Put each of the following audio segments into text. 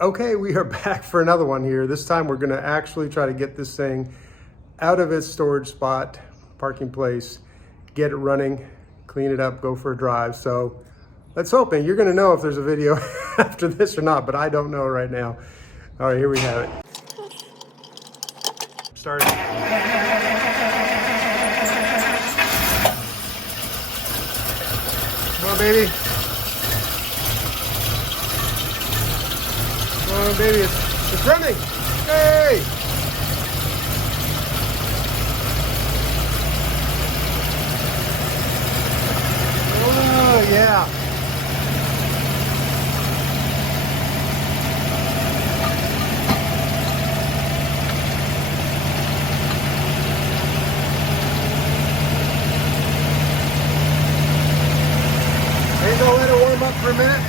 Okay, we are back for another one here. This time we're gonna actually try to get this thing out of its storage spot, parking place, get it running, clean it up, go for a drive. So let's hope, and you're gonna know if there's a video after this or not, but I don't know right now. All right, here we have it. Started. Come on, baby. Come on, baby, it's running. Hey! Oh, yeah. Maybe I'll let it warm up for a minute.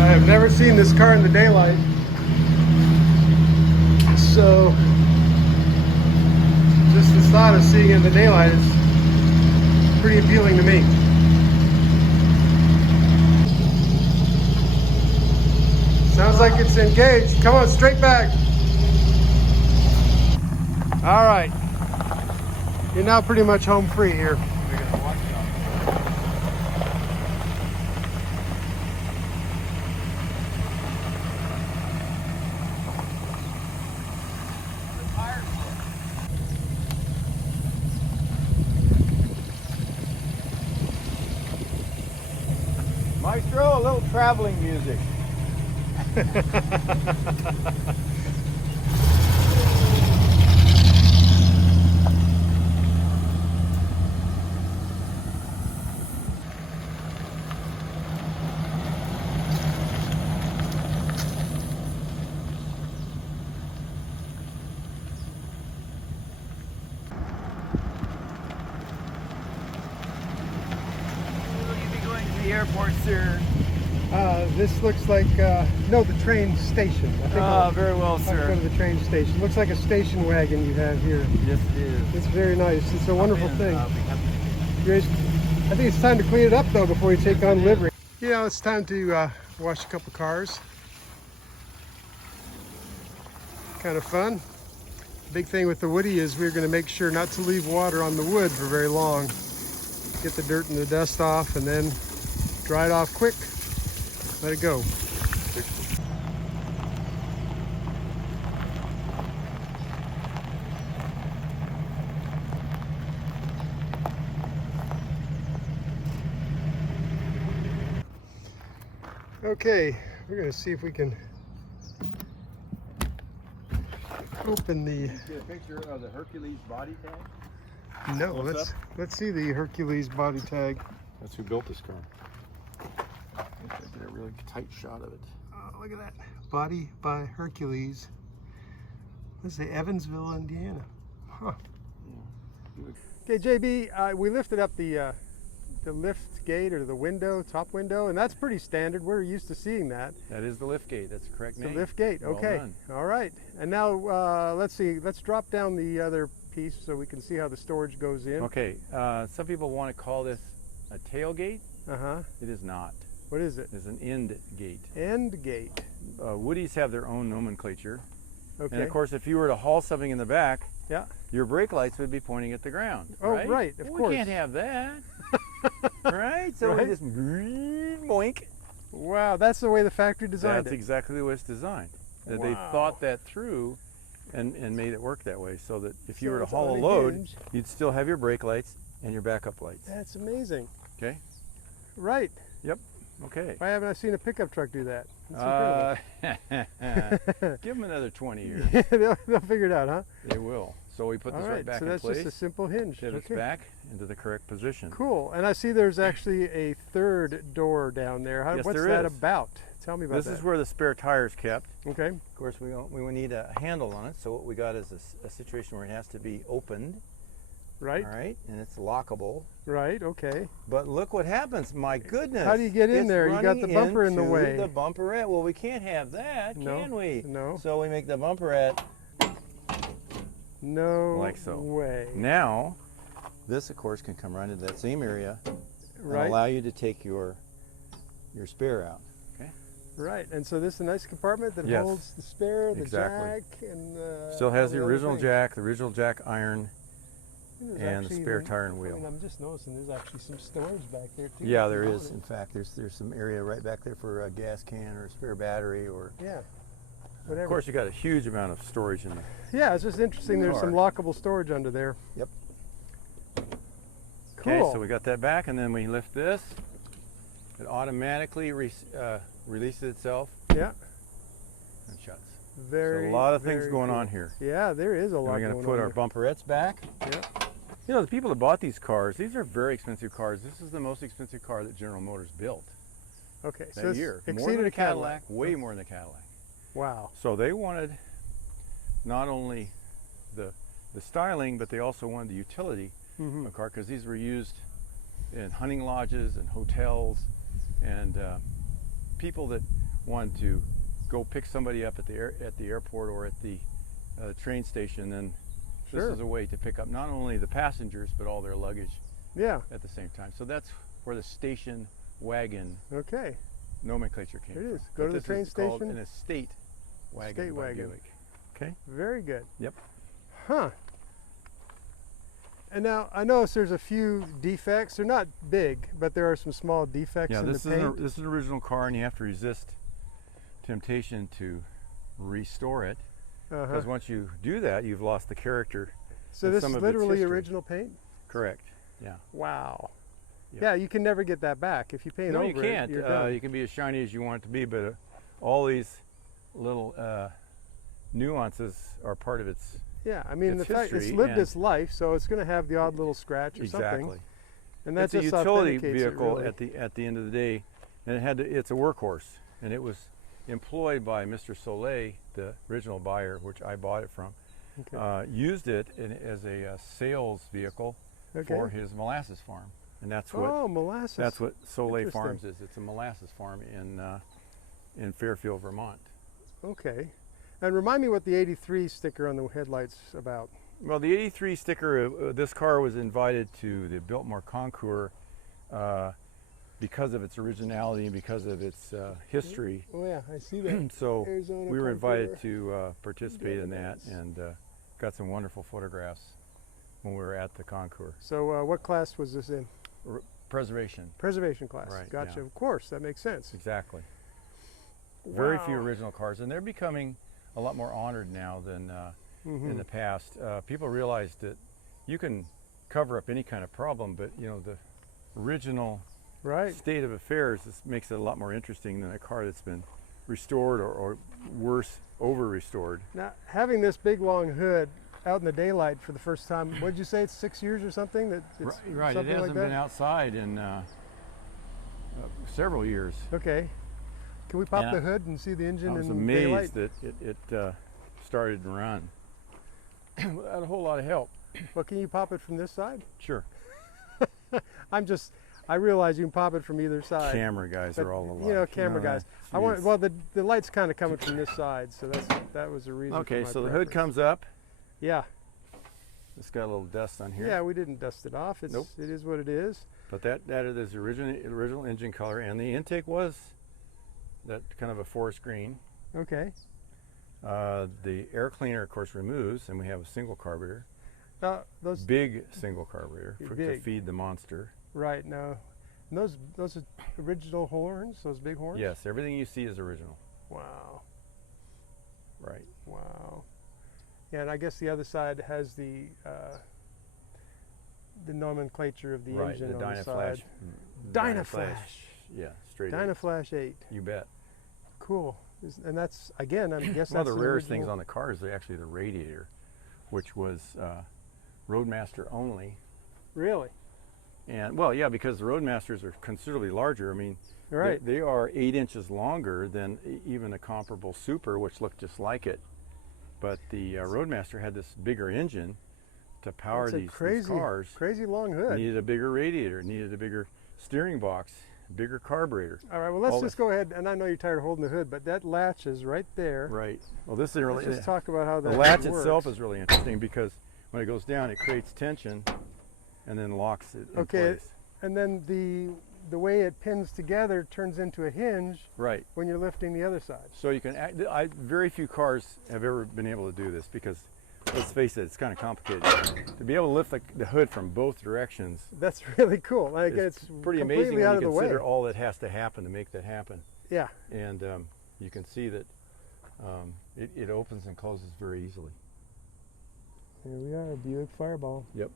I have never seen this car in the daylight, so just the thought of seeing it in the daylight is pretty appealing to me. Sounds like it's engaged. Come on, straight back. All right, you're now pretty much home free here. Maestro, a little traveling music. Airport, sir. This looks like, no, the train station. I think Very well, I'll sir. go to the train station. Looks like a station wagon you have here. Yes, it is. It's very nice. It's a wonderful thing. I'll be happy. Grace, I think it's time to clean it up, though, before you take on livery. Yeah, it's time to wash a couple cars. Kind of fun. Big thing with the Woodie is we're going to make sure not to leave water on the wood for very long. Get the dirt and the dust off, and then dry it off quick. Let it go. Okay, we're going to see if we can open the... Get a picture of the Hercules body tag? No, let's see the Hercules body tag. That's who built this car. Get a really tight shot of it. Oh, look at that. Body by Hercules. Let's say Evansville, Indiana. Huh. Okay, JB, we lifted up the lift gate or the window, top window, and that's pretty standard. We're used to seeing that. That is the lift gate. That's the correct name. The lift gate, okay. All right. And now let's see. Let's drop down the other piece so we can see how the storage goes in. Okay. Some people want to call this a tailgate. Uh-huh. It is not. What is it? It's an end gate. End gate. Woodies have their own nomenclature. Okay. And of course, if you were to haul something in the back, yeah, your brake lights would be pointing at the ground. Oh, right, of course. We can't have that. Right? So Right. we just boink. Wow, that's the way the factory designed That's it. exactly the way it's designed. That they Wow. thought that through and made it work that way, so that if you So were to it's haul a on a load, hinge. you'd still have your brake lights and your backup lights. That's amazing. Okay? Right. Yep. Okay. Why haven't I seen a pickup truck do that? That's incredible. Give them another 20 years. they'll figure it out, huh? They will. So we put this All right right, back so in that's place. just a simple hinge. Pivots Okay. back into the correct position. Cool. And I see there's actually a third door down there. Yes, What's there that is. about? Tell me about This that. is where the spare tire's kept. Okay. Of course, we need a handle on it. So what we got is a situation where it has to be opened. Right. All right, and it's lockable. Right. Okay. But look what happens! My goodness! How do you get in It's there? You got the running bumper in the into way. The bumperette. Well, we can't have that, No, can we? no. So we make the bumperette No like so. way. Now, This, of course, can come right into that same area Right. and allow you to take your spare out. Okay. Right, and so this is a nice compartment that Yes. holds the spare, the Exactly. jack, and Still has all the other original things. jack, the original jack iron, There's and the actually spare even- tire and I wheel. mean, I'm just noticing there's actually some storage back there too. Yeah, if you there want is. it. In fact, there's some area right back there for a gas can or a spare battery, or Yeah, whatever. of course you got a huge amount of storage in there. Yeah, it's just interesting. There's some lockable storage under there. Yep. Cool. Okay, so we got that back, and then we lift this. It automatically releases itself Yeah, and shuts. very. So a lot of things very going cool. on here. Yeah, there is a And lot we're going going to put on our bumperettes back. there. You know, the people that bought these cars, these are very expensive cars. This is the most expensive car that General Motors built Yeah. Okay, so that it's year. More exceeded than a a Cadillac, way more than a Cadillac. Wow. So they wanted not only the styling, but they also wanted the utility Mm-hmm. of the car, because these were used in hunting lodges and hotels, and people that wanted to go pick somebody up at the airport or at the train station. Then Sure. this is a way to pick up not only the passengers but all their luggage Yeah. at the same time. So that's where the station wagon Okay. nomenclature came It from. is. Go But to the this train is called station. an estate wagon. Estate by wagon. Buick. Okay. Very good. Yep. Huh. And now I notice there's a few defects. They're not big, but there are some small defects Yeah, in this the is paint. this is an original car, and you have to resist temptation to restore it, because once you do that, you've lost the character. So and this some is of its literally history. original paint? Correct. Yeah. Wow. Yep. Yeah, you can never get that back. If you paint No, over you can't. it, you're done. You can be as shiny as you want it to be, but all these little nuances are part of its. Yeah, I mean, the its fact it's history lived and- its life, so it's going to have the odd little scratch or Exactly. something. And that It's a just utility authenticates it, vehicle really. at the end of the day, and it's a workhorse, and it was employed by Mr. Soleil, the original buyer, which I bought it from. Okay. Used it as a sales vehicle Okay. for his molasses farm, and that's what Oh, molasses. that's what Soleil Interesting. Farms is. It's a molasses farm in Fairfield, Vermont. Okay. And remind me what the 83 sticker on the headlights about. Well, the 83 sticker, this car was invited to the Biltmore Concours because of its originality and because of its history. Oh yeah, I see that. So Arizona we were invited Concours. to participate in that, Nice. and got some wonderful photographs when we were at the concours. So what class was this in? Preservation, Preservation class. Right, Gotcha. yeah. Of course, that makes sense. exactly. Very few Wow. original cars, and they're becoming a lot more honored now than Mm-hmm. in the past. People realized that you can cover up any kind of problem, but you know, the original Right. state of affairs makes it a lot more interesting than a car that's been restored or worse, over restored. Now, having this big long hood out in the daylight for the first time, what did you say? It's 6 years or something? That it's Right, it something hasn't like been that? outside in several years. Okay. Can we pop Yeah. the hood and see the engine I was in daylight? amazed that it started and run without a whole lot of help. Well, can you pop it from this side? Sure. I realize you can pop it from either side. Camera guys but, are all alike. You know, camera guys. I want. geez. Well, the light's kind of coming from this side, so that was the reason. Okay, for my so the hood preference. comes up. Yeah. It's got a little dust on here. Yeah, we didn't dust it off. It's Nope. It is what it is. But that is the original engine color, and the intake was that kind of a forest green. Okay. The air cleaner, of course, removes, and we have a single carburetor, Now those big single carburetor to Big. feed the monster. right now, and those are original horns. Those big horns. Yes, everything you see is original. Wow. Right. Wow. Yeah, and I guess the other side has the nomenclature of the right. engine The on the Dynaflash. side. Dynaflash. Yeah, straight. Dynaflash 8. You bet. Cool. And that's again, I guess One of that's the an rarest things original- on the car is actually the radiator, which was Roadmaster only. Really. And well, yeah, because the Roadmasters are considerably larger. I mean, Right. they are 8 inches longer than even a comparable Super, which looked just like it. But the Roadmaster had this bigger engine to power It's a these crazy, cars. crazy long hood. Needed a bigger radiator, needed a bigger steering box, bigger carburetor. All right. Well, let's all just go ahead. And I know you're tired of holding the hood, but that latch is right there. Right. Well, this is really Let's just talk about how that the latch works. itself is really interesting because when it goes down, it creates tension, and then locks it in Okay, place. and then the way it pins together turns into a hinge Right. when you're lifting the other side. So you can, very few cars have ever been able to do this because, let's face it, it's kind of complicated. To be able to lift the hood from both directions, That's really cool. Like it's pretty completely amazing out when you of the way. consider all that has to happen to make that happen. Yeah. And you can see that it opens and closes very easily. Here we are, Buick Fireball. Yep.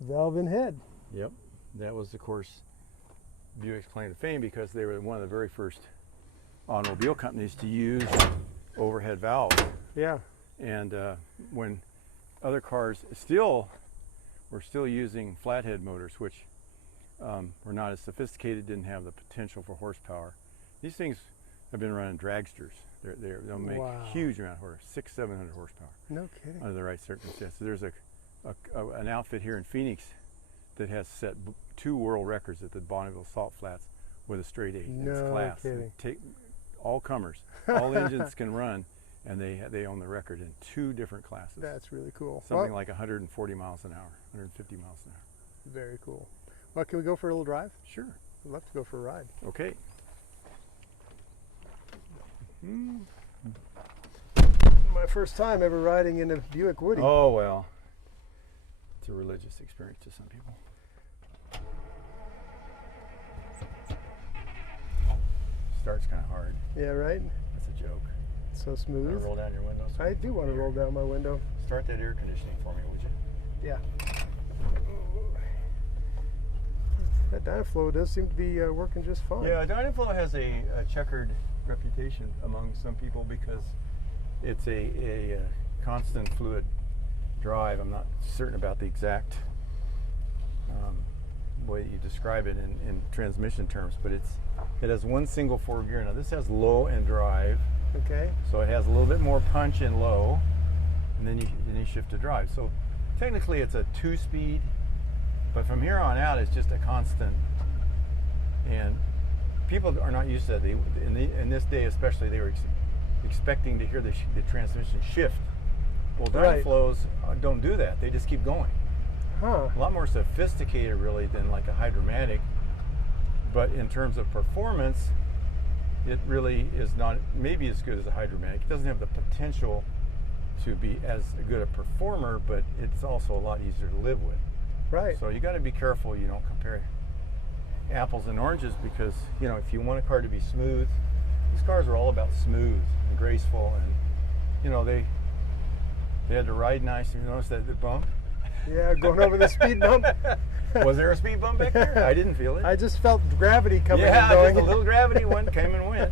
Valve and head. Yep. That was, of course, Buick's claim to fame because they were one of the very first automobile companies to use overhead valves. Yeah. And when other cars were still using flathead motors, which were not as sophisticated, didn't have the potential for horsepower. These things have been running dragsters. They'll make Wow. huge amount of horsepower, 600-700 horsepower No kidding. under the right circumstances. There's an outfit here in Phoenix that has set 2 world records at the Bonneville Salt Flats with a straight 8 in its No class. kidding. Take all comers, all engines can run, and they own the record in 2 different classes. That's really cool. Something Well, like 140 miles an hour, 150 miles an hour. very cool. Well, can we go for a little drive? Sure. I'd love to go for a ride. Okay. My first time ever riding in a Buick Woodie. Oh, well. It's a religious experience to some people. Starts kind of hard. Yeah, right? That's a joke. So Want to smooth. roll down your windows? I do want to roll down my window. Start that air conditioning for me, would you? Yeah. That Dynaflow does seem to be working just fine. Yeah, Dynaflow has a checkered reputation among some people because it's a constant fluid drive. I'm not certain about the exact way you describe it in transmission terms, but it has one single forward gear. Now this has low and drive, Okay. so it has a little bit more punch in low, and then you shift to drive. So technically it's a 2-speed, but from here on out it's just a constant. And people are not used to that. In this day especially, they were expecting to hear the transmission shift. Well, Right. Dynaflows don't do that. They just keep going. Huh. A lot more sophisticated really than like a hydromatic, but in terms of performance, it really is not maybe as good as a hydromatic. It doesn't have the potential to be as good a performer, but it's also a lot easier to live with. Right. So you got to be careful you don't compare apples and oranges because, you know, if you want a car to be smooth, these cars are all about smooth and graceful, and, you know, they had to ride nice. You notice that the bump? Yeah, going over the speed bump. Was there a speed bump back there? I didn't feel it. I just felt gravity coming yeah, and going. just a little gravity came and went.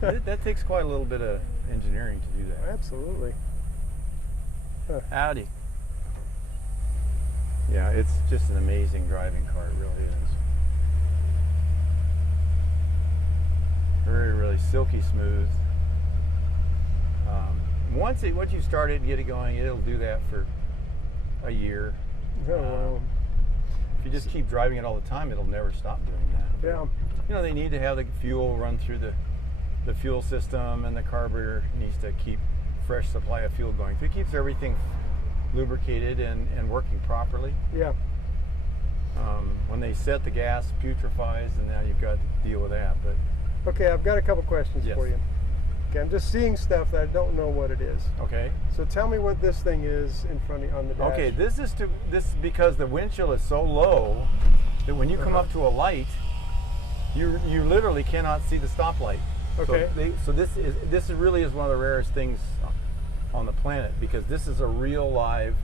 That takes quite a little bit of engineering to do that. Absolutely. Howdy. Yeah, it's just an amazing driving car. It really is. Very, really silky smooth. Once you start it and get it going, it'll do that for a year. Oh, wow. If you just keep driving it all the time, it'll never stop doing that. Yeah. You know, they need to have the fuel run through the fuel system, and the carburetor needs to keep fresh supply of fuel going. So it keeps everything lubricated and working properly. Yeah. When they set, the gas putrefies, and now you've got to deal with that. But Okay, I've got a couple questions Yes. for you. Okay, I'm just seeing stuff that I don't know what it is. okay, So tell me what this thing is in front of you on the dash. okay. This is because the windshield is so low that when you come up to a light, you literally cannot see the stoplight. Okay. So this really is one of the rarest things on the planet, because this is a real live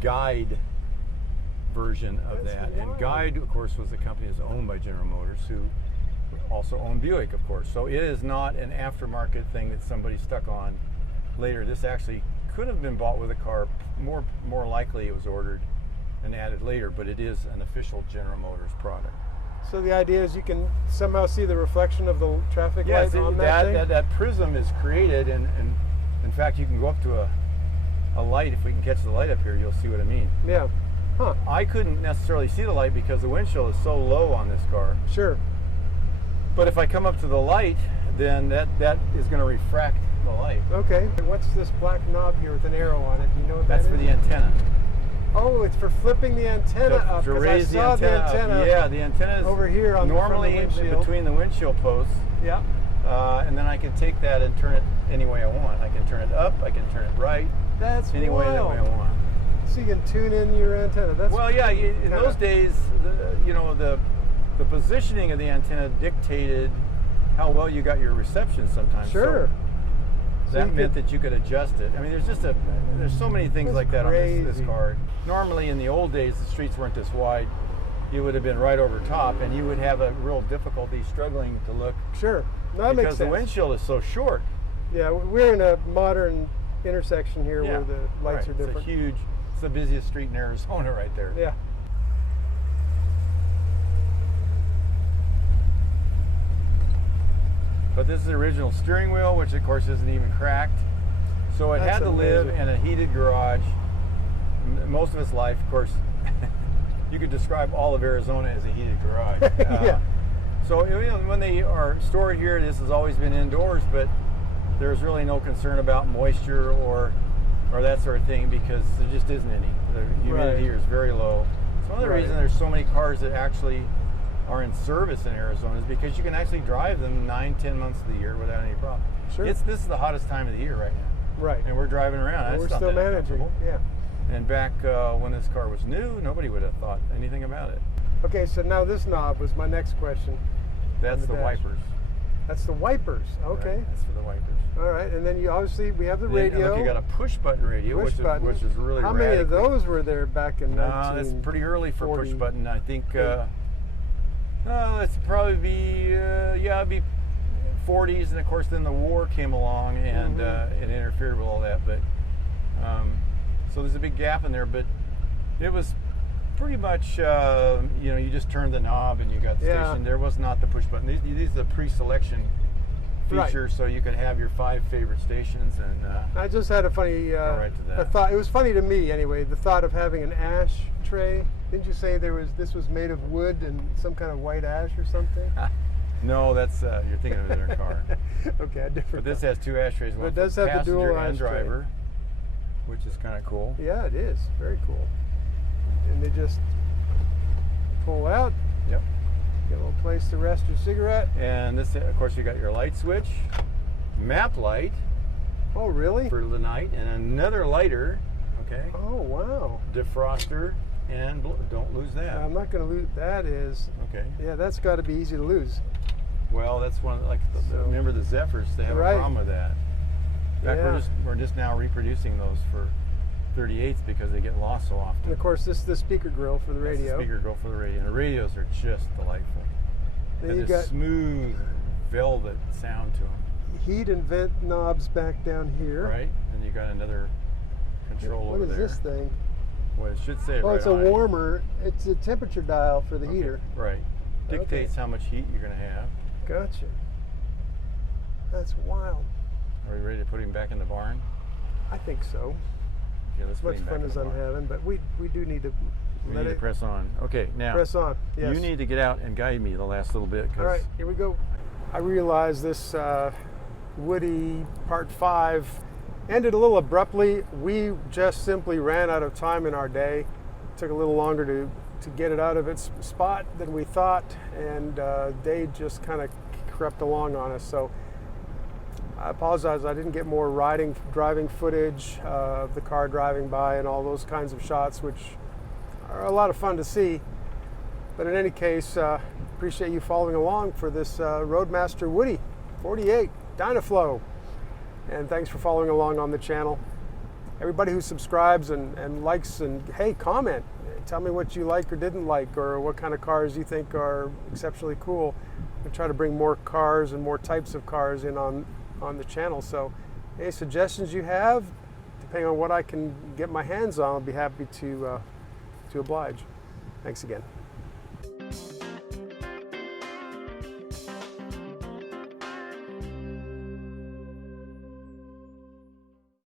guide version of That's that. wild. And Guide, of course, was a company that's owned by General Motors, who also owned Buick, of course. So it is not an aftermarket thing that somebody stuck on later. This actually could have been bought with a car. More likely it was ordered and added later, but it is an official General Motors product. So the idea is you can somehow see the reflection of the traffic light on that thing? that prism is created, and in fact you can go up to a light. If we can catch the light up here, you'll see what I mean. Yeah. Huh. I couldn't necessarily see the light because the windshield is so low on this car. Sure. But if I come up to the light, then that is going to refract the light. Okay. What's this black knob here with an arrow on it? Do you know what That's that for is? the antenna. Oh, it's for flipping the antenna up. to 'cause raise I saw the antenna up. Yeah, the antenna is over here on normally the front of the windshield. between the windshield posts. Yeah. And then I can take that and turn it any way I want. I can turn it up, I can turn it right, That's any way that wild. way I want. So you can tune in your antenna. That's Well, yeah, in kinda- those days, the positioning of the antenna dictated how well you got your reception sometimes. Sure. So So that you meant could- that you could adjust it. I mean, there's so many things That's like that on this crazy. car. Normally in the old days, the streets weren't this wide. You would have been right over top, and you would have a real difficulty struggling to look Sure. No, that makes because the sense. windshield is so short. Yeah, we're in a modern intersection here Yeah, where the lights right. are different. It's the busiest street in Arizona right there. Yeah. But this is the original steering wheel, which of course isn't even cracked. So it That's had to live amazing. in a heated garage most of its life. Of course, you could describe all of Arizona as a heated garage. Yeah. So when they are stored here, this has always been indoors, but there's really no concern about moisture or that sort of thing because there just isn't any. The humidity Right. here is very low. So one of the Right. reasons there's so many cars that actually are in service in Arizona is because you can actually drive them 9-10 months of the year without any problem. Sure. This is the hottest time of the year right now, Right. and we're driving around. And It's we're not still that managing. uncomfortable. Yeah. And back when this car was new, nobody would have thought anything about it. Okay, so now this knob was my next question. That's the the dash. wipers. That's the wipers. Okay. Right, that's for the wipers. All right, and then you obviously we have the And then, radio. Look, you got a push button radio, push button. which is really How many of radically- those were there back in 19? It's pretty early for push 40. button. I think it's probably be it'd be 40s, and of course then the war came along and Mm-hmm. it interfered with all that. But so there's a big gap in there, but it was pretty much you just turned the knob and you got the Yeah. station. There was not the push button. These are the pre-selection feature, Right. so you could have your 5 favorite stations and. I just had a funny right to that. a thought. It was funny to me anyway. The thought of having an ash tray. Didn't you say this was made of wood and some kind of white ash or something? No, that's you're thinking of another car. Okay, a different. But this has 2 ashtrays, one it for does have the passenger dual and ashtray. driver, which is kind of cool. Yeah, it is very cool. And they just pull out. Yep. Get a little place to rest your cigarette. And this, of course, you got your light switch, map light Oh, really? for the night, and another lighter. Okay. Oh, wow. Defroster, and don't lose that. I'm not going to lose. That is. Okay. Yeah, that's got to be easy to lose. Well, that's one of So- remember the Zephyrs? They have Right. a problem with that. In fact, Yeah. we're just now reproducing those for 38s because they get lost so often. And of course, this is the speaker grill for the That's the radio. speaker grill for the radio. And the radios are just delightful. Then They you have got this smooth velvet sound to them, heat and vent knobs back down here. right? And you got another control What over is there. this thing? Well, it should say Oh, right it's a on it. warmer. It's a temperature dial for the Okay, heater. Right. Dictates how much heat you're going to have. Gotcha. That's wild. Are we ready to put him back in the barn? I think so. Okay, let's As put much him back fun in as the I'm barn. having, but we do need to We let need it to press on. Okay, now press on. Yes. you need to get out and guide me the last little bit. 'Cause All right, here we go. I realize this Woody Part 5 ended a little abruptly. We just simply ran out of time in our day. Took a little longer to get it out of its spot than we thought, and day just kind of crept along on us. So I apologize, I didn't get more driving footage of the car driving by and all those kinds of shots, which are a lot of fun to see. But in any case, appreciate you following along for this Roadmaster Woodie 48 Dynaflow. And thanks for following along on the channel. Everybody who subscribes and likes and, hey, comment. Tell me what you like or didn't like, or what kind of cars you think are exceptionally cool. We try to bring more cars and more types of cars in on the channel. So any suggestions you have, depending on what I can get my hands on, I'll be happy to oblige. Thanks again.